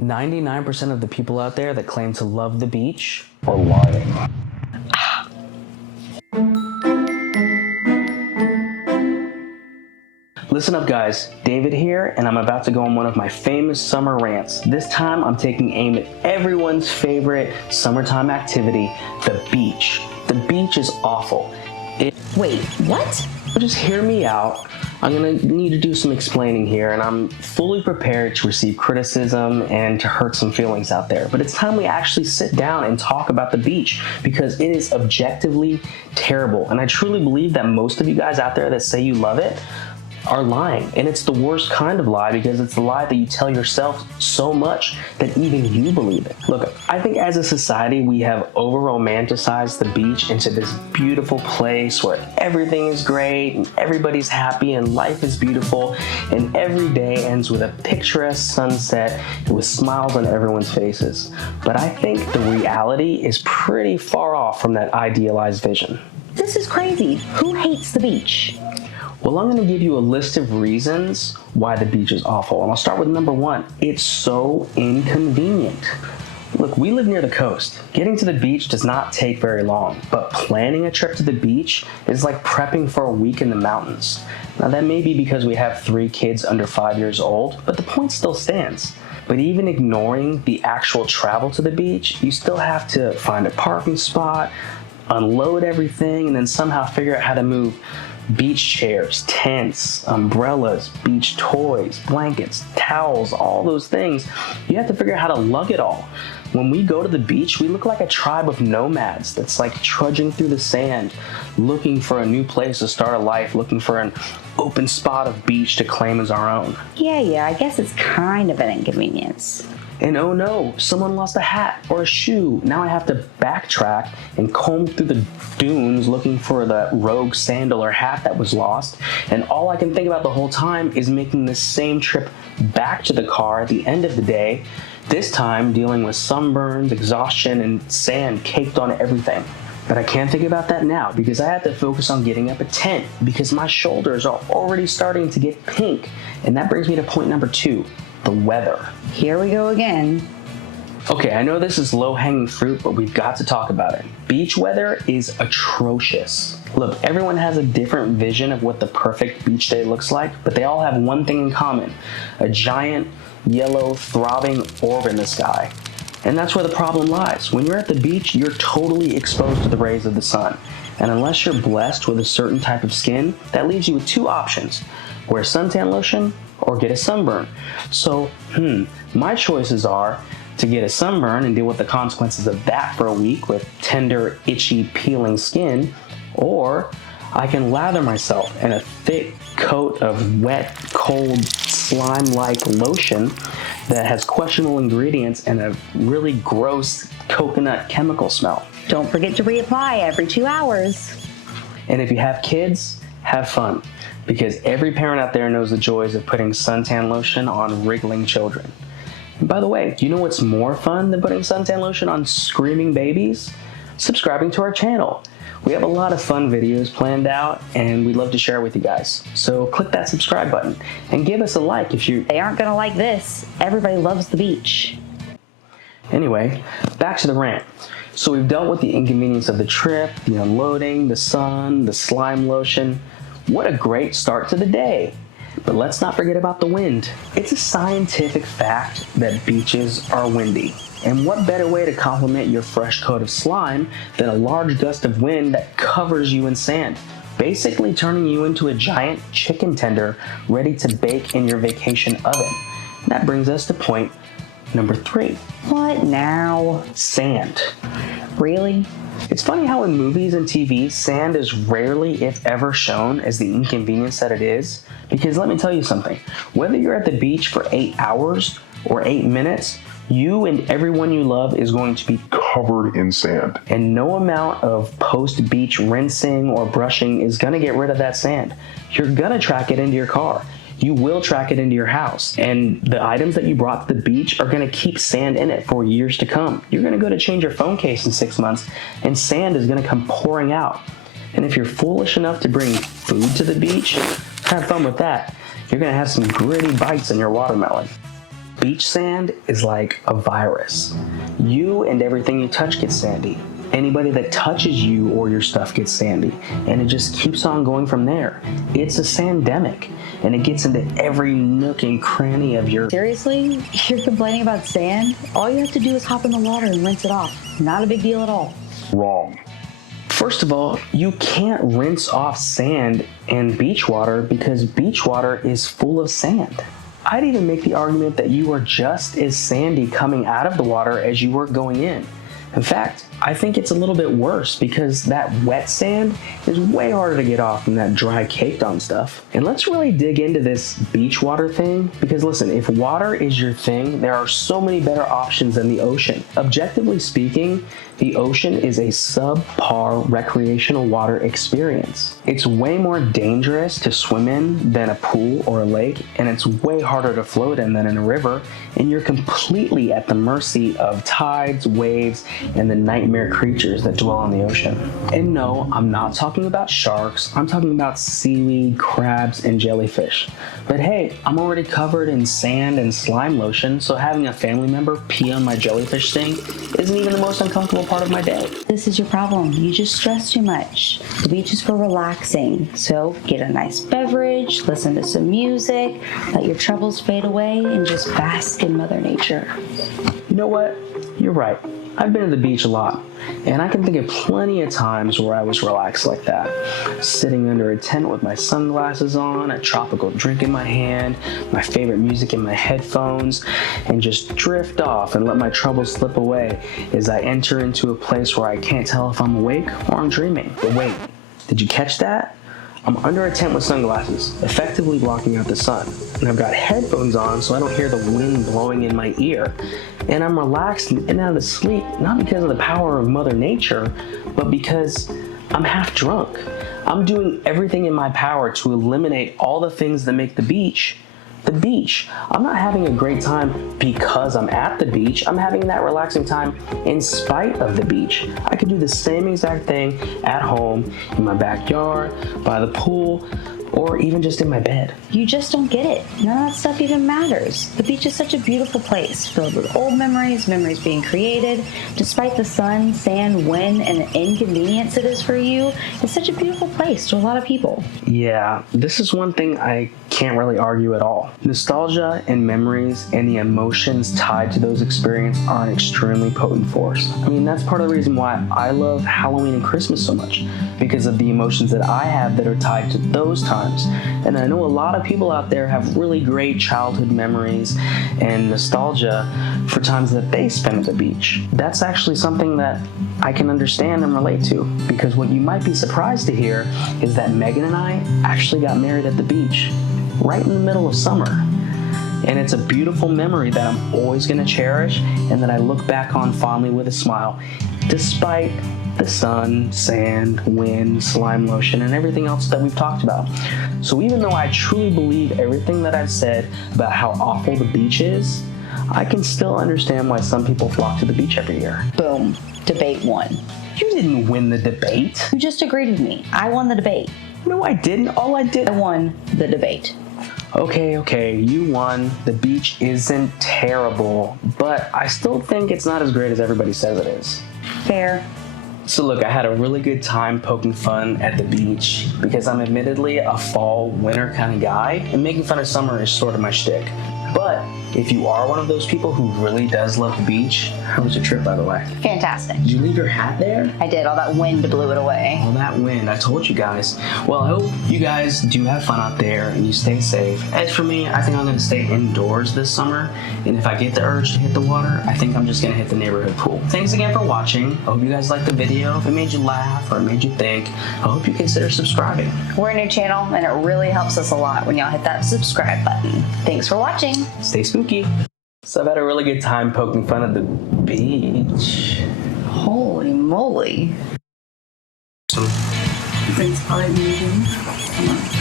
99% of the people out there that claim to love the beach are lying. Listen up guys, David here, and I'm about to go on one of my famous summer rants. This time I'm taking aim at everyone's favorite summertime activity, the beach. The beach is awful. Wait, what? Just hear me out. I'm gonna need to do some explaining here, and I'm fully prepared to receive criticism and to hurt some feelings out there. But it's time we actually sit down and talk about the beach, because it is objectively terrible. And I truly believe that most of you guys out there that say you love it are lying. And it's the worst kind of lie, because it's the lie that you tell yourself so much that even you believe it. Look, I think as a society we have over-romanticized the beach into this beautiful place where everything is great and everybody's happy and life is beautiful and every day ends with a picturesque sunset with smiles on everyone's faces. But I think the reality is pretty far off from that idealized vision. This is crazy. Who hates the beach? Well, I'm going to give you a list of reasons why the beach is awful. And I'll start with number one. It's so inconvenient. Look, we live near the coast. Getting to the beach does not take very long, but planning a trip to the beach is like prepping for a week in the mountains. Now, that may be because we have 3 kids under 5 years old, but the point still stands. But even ignoring the actual travel to the beach, you still have to find a parking spot, unload everything, and then somehow figure out how to move beach chairs, tents, umbrellas, beach toys, blankets, towels, all those things. You have to figure out how to lug it all. When we go to the beach, we look like a tribe of nomads that's like trudging through the sand, looking for a new place to start a life, looking for an open spot of beach to claim as our own. Yeah, I guess it's kind of an inconvenience. And oh no, someone lost a hat or a shoe. Now I have to backtrack and comb through the dunes looking for the rogue sandal or hat that was lost. And all I can think about the whole time is making the same trip back to the car at the end of the day, this time dealing with sunburns, exhaustion, and sand caked on everything. But I can't think about that now because I have to focus on getting up a tent because my shoulders are already starting to get pink. And that brings me to point number 2. The weather. Here we go again. Okay, I know this is low-hanging fruit, but we've got to talk about it. Beach weather is atrocious. Look, everyone has a different vision of what the perfect beach day looks like, but they all have one thing in common: a giant, yellow, throbbing orb in the sky. And that's where the problem lies. When you're at the beach, you're totally exposed to the rays of the sun. And unless you're blessed with a certain type of skin, that leaves you with 2 options: wear suntan lotion or get a sunburn. So, my choices are to get a sunburn and deal with the consequences of that for a week with tender, itchy, peeling skin, or I can lather myself in a thick coat of wet, cold, slime-like lotion that has questionable ingredients and a really gross coconut chemical smell. Don't forget to reapply every 2 hours. And if you have kids, have fun, because every parent out there knows the joys of putting suntan lotion on wriggling children. And by the way, do you know what's more fun than putting suntan lotion on screaming babies? Subscribing to our channel. We have a lot of fun videos planned out, and we'd love to share with you guys. So click that subscribe button and give us a like if you... They aren't gonna like this. Everybody loves the beach. Anyway, back to the rant. So we've dealt with the inconvenience of the trip, the unloading, the sun, the slime lotion. What a great start to the day. But let's not forget about the wind. It's a scientific fact that beaches are windy. And what better way to complement your fresh coat of slime than a large gust of wind that covers you in sand, basically turning you into a giant chicken tender ready to bake in your vacation oven. That brings us to point number 3. What now? Sand. Really? It's funny how in movies and TV, sand is rarely, if ever, shown as the inconvenience that it is. Because let me tell you something, whether you're at the beach for 8 hours or 8 minutes, you and everyone you love is going to be Covered in sand. and no amount of post-beach rinsing or brushing is gonna get rid of that sand. You're gonna track it into your car. You will track it into your house, and the items that you brought to the beach are gonna keep sand in it for years to come. You're gonna go to change your phone case in 6 months, and sand is gonna come pouring out. And if you're foolish enough to bring food to the beach, have fun with that. You're gonna have some gritty bites in your watermelon. Beach sand is like a virus. You and everything you touch gets sandy. Anybody that touches you or your stuff gets sandy, and it just keeps on going from there. It's a sandemic, and it gets into every nook and cranny of your... Seriously? You're complaining about sand? All you have to do is hop in the water and rinse it off. Not a big deal at all. Wrong. First of all, you can't rinse off sand and beach water because beach water is full of sand. I'd even make the argument that you are just as sandy coming out of the water as you were going in. In fact, I think it's a little bit worse because that wet sand is way harder to get off than that dry caked on stuff. And let's really dig into this beach water thing because listen, if water is your thing, there are so many better options than the ocean. Objectively speaking, the ocean is a subpar recreational water experience. It's way more dangerous to swim in than a pool or a lake, and it's way harder to float in than in a river, and you're completely at the mercy of tides, waves, and the nightmare creatures that dwell on the ocean. And no, I'm not talking about sharks, I'm talking about seaweed, crabs, and jellyfish. But hey, I'm already covered in sand and slime lotion, so having a family member pee on my jellyfish sting isn't even the most uncomfortable part of my day. This is your problem. You just stress too much. The beach is for relaxing. So get a nice beverage, listen to some music, let your troubles fade away, and just bask in Mother Nature. You know what? You're right. I've been to the beach a lot, and I can think of plenty of times where I was relaxed like that. Sitting under a tent with my sunglasses on, a tropical drink in my hand, my favorite music in my headphones, and just drift off and let my troubles slip away as I enter into a place where I can't tell if I'm awake or I'm dreaming. But wait, did you catch that? I'm under a tent with sunglasses, effectively blocking out the sun. And I've got headphones on so I don't hear the wind blowing in my ear. And I'm relaxed and out of sleep, not because of the power of Mother Nature, but because I'm half drunk. I'm doing everything in my power to eliminate all the things that make the beach. I'm not having a great time because I'm at the beach. I'm having that relaxing time in spite of the beach. I could do the same exact thing at home, in my backyard, by the pool, or even just in my bed. You just don't get it. None of that stuff even matters. The beach is such a beautiful place, filled with old memories, memories being created. Despite the sun, sand, wind, and the inconvenience it is for you, it's such a beautiful place to a lot of people. Yeah, this is one thing I can't really argue at all. Nostalgia and memories and the emotions tied to those experiences are an extremely potent force. I mean, that's part of the reason why I love Halloween and Christmas so much, because of the emotions that I have that are tied to those times. And I know a lot of people out there have really great childhood memories and nostalgia for times that they spent at the beach. That's actually something that I can understand and relate to, because what you might be surprised to hear is that Megan and I actually got married at the beach right in the middle of summer. And it's a beautiful memory that I'm always going to cherish and that I look back on fondly with a smile, despite the sun, sand, wind, slime lotion, and everything else that we've talked about. So even though I truly believe everything that I've said about how awful the beach is, I can still understand why some people flock to the beach every year. Boom. Debate won. You didn't win the debate. You just agreed with me. I won the debate. No, I didn't. All I did... I won the debate. Okay, you won. The beach isn't terrible, but I still think it's not as great as everybody says it is. Fair. So look, I had a really good time poking fun at the beach because I'm admittedly a fall, winter kind of guy, and making fun of summer is sort of my shtick. But if you are one of those people who really does love the beach, how was your trip, by the way? Fantastic. Did you leave your hat there? I did. All that wind blew it away. All that wind, I told you guys. Well, I hope you guys do have fun out there and you stay safe. As for me, I think I'm going to stay indoors this summer. And if I get the urge to hit the water, I think I'm just going to hit the neighborhood pool. Thanks again for watching. I hope you guys liked the video. If it made you laugh or it made you think, I hope you consider subscribing. We're a new channel, and it really helps us a lot when y'all hit that subscribe button. Thanks for watching. Stay spooky. So I've had a really good time poking fun at the beach. Holy moly. So Things probably moving.